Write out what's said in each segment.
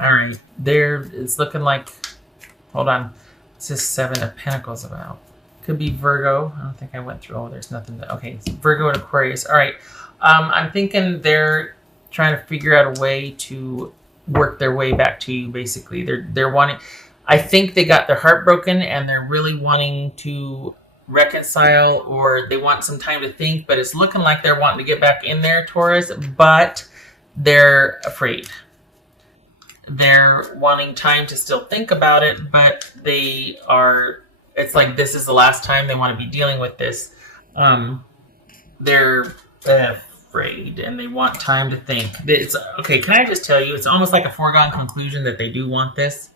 All right. There, it's looking like, hold on. What's this Seven of Pentacles about? Could be Virgo. I don't think I went through. Oh, there's nothing. Okay. Virgo and Aquarius. All right. I'm thinking they're trying to figure out a way to work their way back to you, basically. They're wanting, I think they got their heart broken and they're really wanting to reconcile, or they want some time to think, but it's looking like they're wanting to get back in there, Taurus, but they're afraid. They're wanting time to still think about it, but it's like this is the last time they want to be dealing with this. They're afraid and they want time to think. It's okay. Can I just tell you, it's almost like a foregone conclusion that they do want this.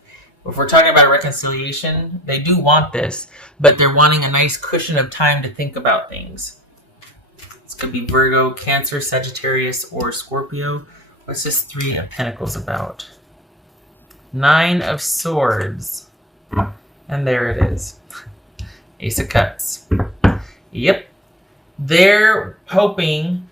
If we're talking about reconciliation, they do want this, but they're wanting a nice cushion of time to think about things. This could be Virgo, Cancer, Sagittarius, or Scorpio. What's this Three of Pentacles about? Nine of Swords. And there it is. Ace of Cups. Yep. They're hoping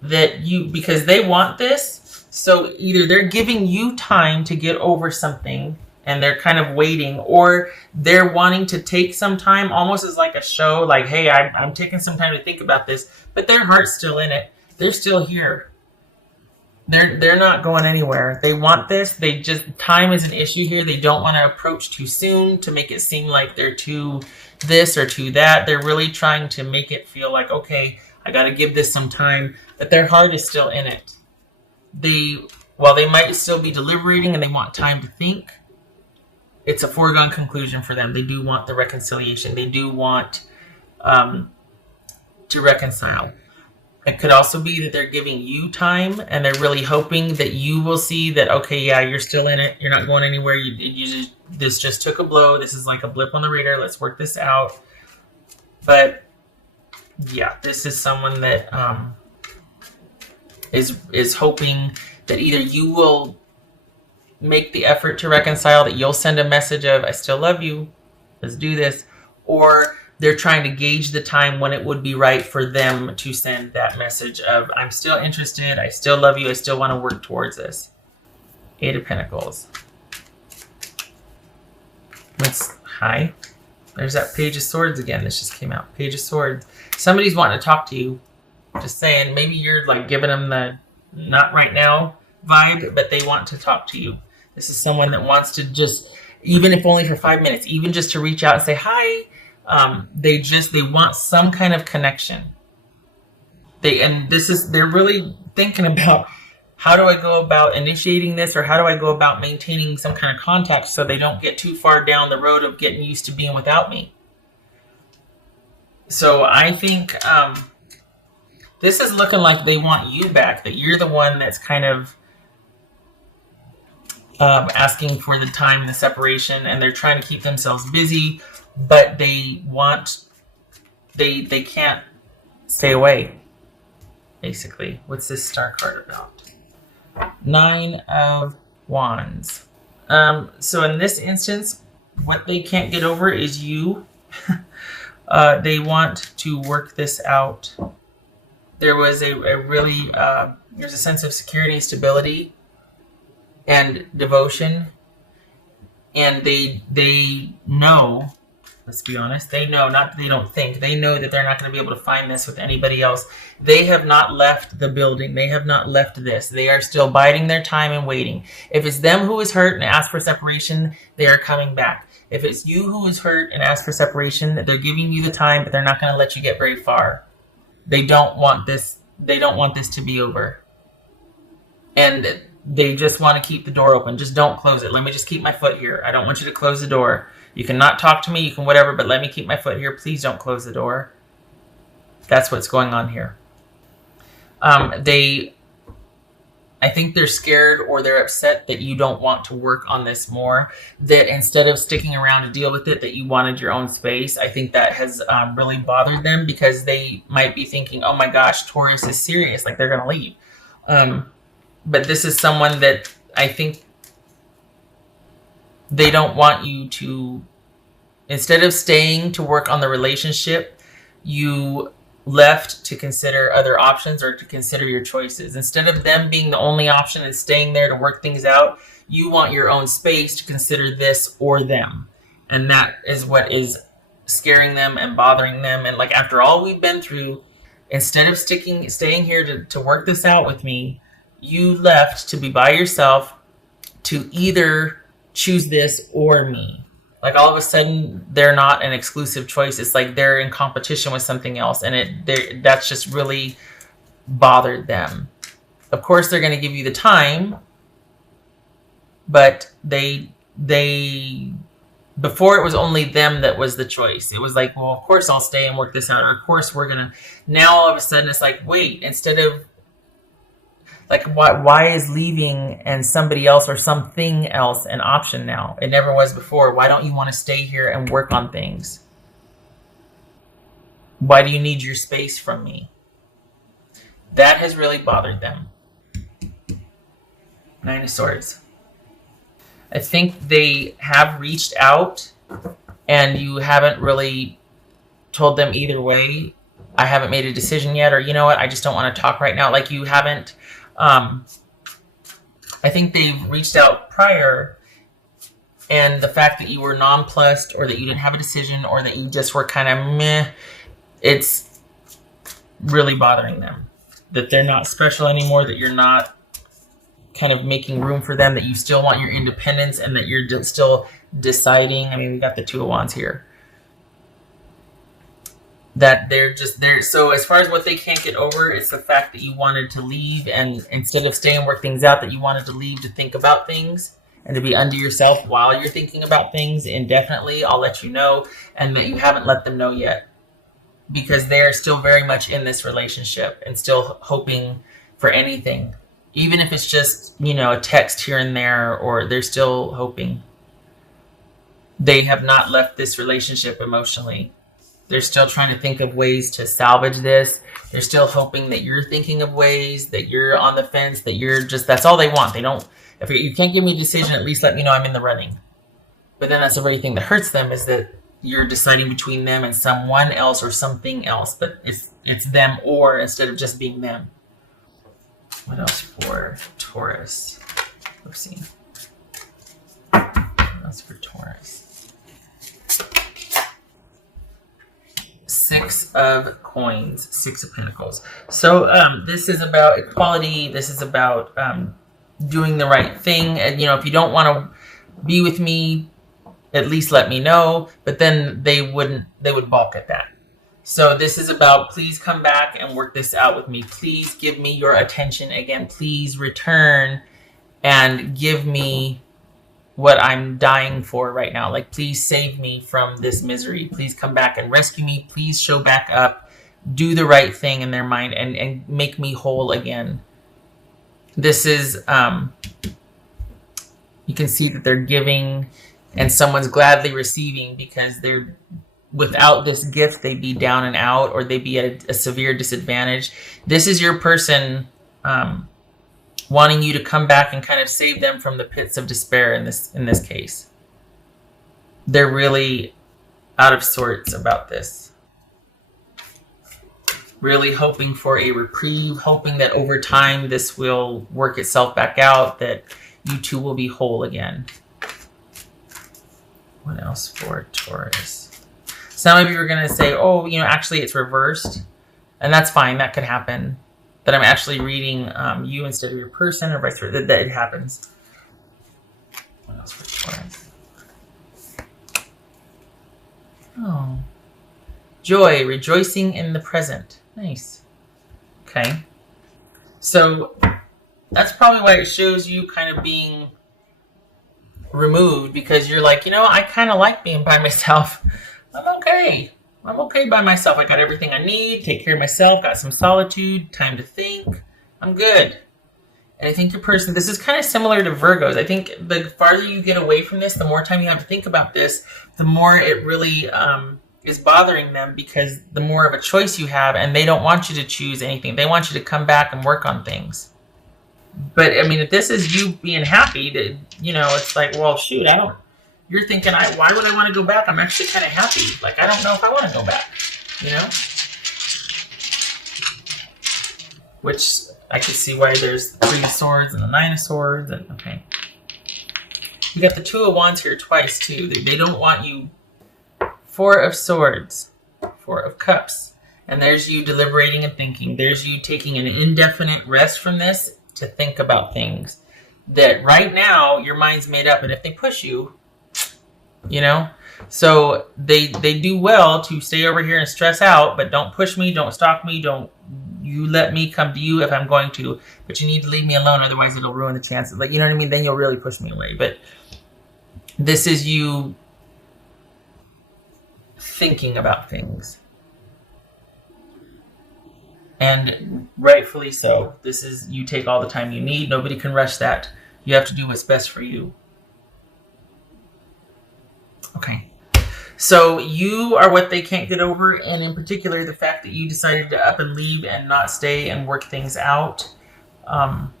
that because they want this, so either they're giving you time to get over something and they're kind of waiting, or they're wanting to take some time, almost as like a show, like, hey, I'm taking some time to think about this, but their heart's still in it. They're still here. They're not going anywhere. They want this. They just, time is an issue here. They don't want to approach too soon to make it seem like they're too this or too that. They're really trying to make it feel like, okay, I got to give this some time, but their heart is still in it. While they might still be deliberating and they want time to think, it's a foregone conclusion for them. They do want the reconciliation. They do want to reconcile. It could also be that they're giving you time and they're really hoping that you will see that, okay, yeah, you're still in it. You're not going anywhere. This just took a blow. This is like a blip on the radar. Let's work this out. But yeah, this is someone that is hoping that either you will make the effort to reconcile, that you'll send a message of, I still love you, let's do this, or they're trying to gauge the time when it would be right for them to send that message of, I'm still interested, I still love you, I still want to work towards this. Eight of Pentacles. Hi. There's that Page of Swords again. This just came out. Page of Swords. Somebody's wanting to talk to you. Just saying, maybe you're like giving them the not right now vibe, but they want to talk to you. This is someone that wants to just, even if only for 5 minutes, even just to reach out and say hi. They want some kind of connection. They're really thinking about, how do I go about initiating this, or how do I go about maintaining some kind of contact so they don't get too far down the road of getting used to being without me. So I think this is looking like they want you back, that you're the one that's kind of asking for the time, the separation, and they're trying to keep themselves busy, but they can't stay away, basically. What's this Star card about? Nine of Wands. So in this instance, what they can't get over is you. They want to work this out. There was there's a sense of security, stability, and devotion. And they know, let's be honest, they know, not that they don't think, they know that they're not going to be able to find this with anybody else. They have not left the building. They have not left this. They are still biding their time and waiting. If it's them who is hurt and ask for separation, they are coming back. If it's you who is hurt and ask for separation, they're giving you the time, but they're not going to let you get very far. They don't want this. They don't want this to be over. And they just want to keep the door open. Just don't close it. Let me just keep my foot here. I don't want you to close the door. You can not talk to me, you can whatever, but let me keep my foot here. Please don't close the door. That's what's going on here. I think they're scared or they're upset that you don't want to work on this more, that instead of sticking around to deal with it, that you wanted your own space. I think that has really bothered them, because they might be thinking, oh my gosh, Taurus is serious, like they're going to leave. But this is someone that I think they don't want you to, instead of staying to work on the relationship, you left to consider other options or to consider your choices. Instead of them being the only option and staying there to work things out, you want your own space to consider this or them. And that is what is scaring them and bothering them. And like, after all we've been through, instead of staying here to work this out with me, you left to be by yourself, to either choose this or me. Like, all of a sudden, they're not an exclusive choice. It's like they're in competition with something else, and that's just really bothered them. Of course, they're going to give you the time, but they before it was only them that was the choice. It was like, well, of course I'll stay and work this out. Of course we're gonna. Now all of a sudden it's like, wait, instead of like, why is leaving and somebody else or something else an option now? It never was before. Why don't you want to stay here and work on things? Why do you need your space from me? That has really bothered them. Nine of Swords. I think they have reached out and you haven't really told them either way. I haven't made a decision yet, or you know what, I just don't want to talk right now. Like, you haven't. I think they've reached out prior, and the fact that you were nonplussed, or that you didn't have a decision, or that you just were kind of meh, it's really bothering them. That they're not special anymore, that you're not kind of making room for them, that you still want your independence, and that you're still deciding. I mean, we got the Two of Wands here. That they're just there. So as far as what they can't get over, it's the fact that you wanted to leave, and instead of staying and work things out, that you wanted to leave to think about things and to be unto yourself while you're thinking about things indefinitely. I'll let you know, and that you haven't let them know yet, because they're still very much in this relationship and still hoping for anything, even if it's just, you know, a text here and there, or they're still hoping. They have not left this relationship emotionally. They're still trying to think of ways to salvage this. They're still hoping that you're thinking of ways, that you're on the fence, that you're just, that's all they want. They don't, if you can't give me a decision, at least let me know I'm in the running. But then that's the very thing that hurts them, is that you're deciding between them and someone else or something else. But it's them, or instead of just being them. What else for Taurus? Let's see. What else for Taurus? Six of Coins, Six of Pentacles. So this is about equality. This is about doing the right thing. And, you know, if you don't want to be with me, at least let me know. But then they would balk at that. So this is about, please come back and work this out with me. Please give me your attention again. Please return and give me what I'm dying for right now. Like, please save me from this misery. Please come back and rescue me. Please show back up. Do the right thing in their mind and make me whole again. This is, you can see that they're giving and someone's gladly receiving, because they're, without this gift, they'd be down and out, or they'd be at a severe disadvantage. This is your person wanting you to come back and kind of save them from the pits of despair in this case. They're really out of sorts about this. Really hoping for a reprieve, hoping that over time this will work itself back out, that you two will be whole again. What else for Taurus? Some of you are going to say, oh, you know, actually it's reversed. And that's fine. That could happen. That I'm actually reading you instead of your person, or vice versa. That it happens. What else for Taurus? Oh. Joy, rejoicing in the present. Nice. Okay. So that's probably why it shows you kind of being removed, because you're like, you know, I kind of like being by myself. I'm okay. I'm okay by myself. I got everything I need, take care of myself, got some solitude, time to think. I'm good. And I think your person, this is kind of similar to Virgos. I think the farther you get away from this, the more time you have to think about this, the more it really is bothering them, because the more of a choice you have, and they don't want you to choose anything. They want you to come back and work on things. But I mean, if this is you being happy, that, you know, it's like, well, shoot, you're thinking, why would I want to go back? I'm actually kind of happy. Like, I don't know if I want to go back, you know? which I could see why there's 3 of Swords and the 9 of Swords. And okay. You got the 2 of Wands here twice, too. They don't want you. 4 of Swords. 4 of Cups. And there's you deliberating and thinking. There's you taking an indefinite rest from this to think about things. That right now, your mind's made up. And if they push you, you know. So they do well to stay over here and stress out. But don't push me. Don't stalk me. Don't you let me come to you if I'm going to. But you need to leave me alone. Otherwise, it'll ruin the chances. Like, you know what I mean? Then you'll really push me away. But this is you thinking about things. And rightfully so. This is, you take all the time you need. Nobody can rush that. You have to do what's best for you. Okay. So you are what they can't get over. And in particular, the fact that you decided to up and leave and not stay and work things out. And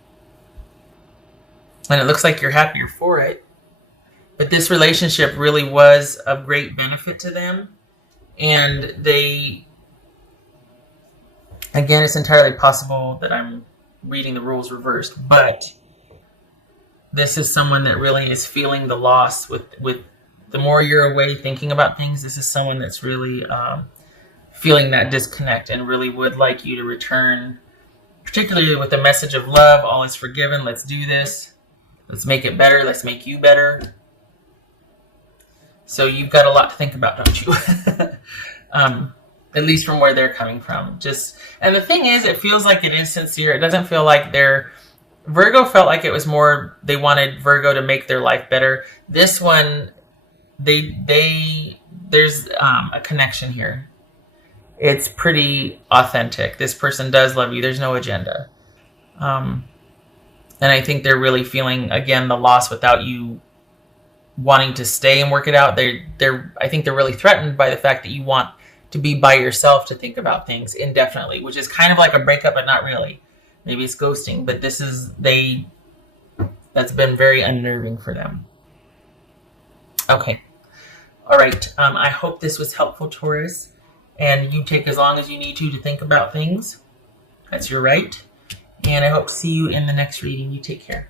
it looks like you're happier for it. But this relationship really was of great benefit to them. And they, again, it's entirely possible that I'm reading the rules reversed. But this is someone that really is feeling the loss with the more you're away thinking about things. This is someone that's really feeling that disconnect and really would like you to return, particularly with the message of love. All is forgiven. Let's do this. Let's make it better. Let's make you better. So you've got a lot to think about, don't you? At least from where they're coming from. And the thing is, it feels like it is sincere. It doesn't feel like Virgo felt like it was more, they wanted Virgo to make their life better. This one, there's a connection here. It's pretty authentic. This person does love you. There's no agenda. And I think they're really feeling, again, the loss without you wanting to stay and work it out. I think they're really threatened by the fact that you want to be by yourself to think about things indefinitely, which is kind of like a breakup, but not really. Maybe it's ghosting, but that's been very unnerving for them. Okay. All right. I hope this was helpful, Taurus, and you take as long as you need to think about things. That's your right. And I hope to see you in the next reading. You take care.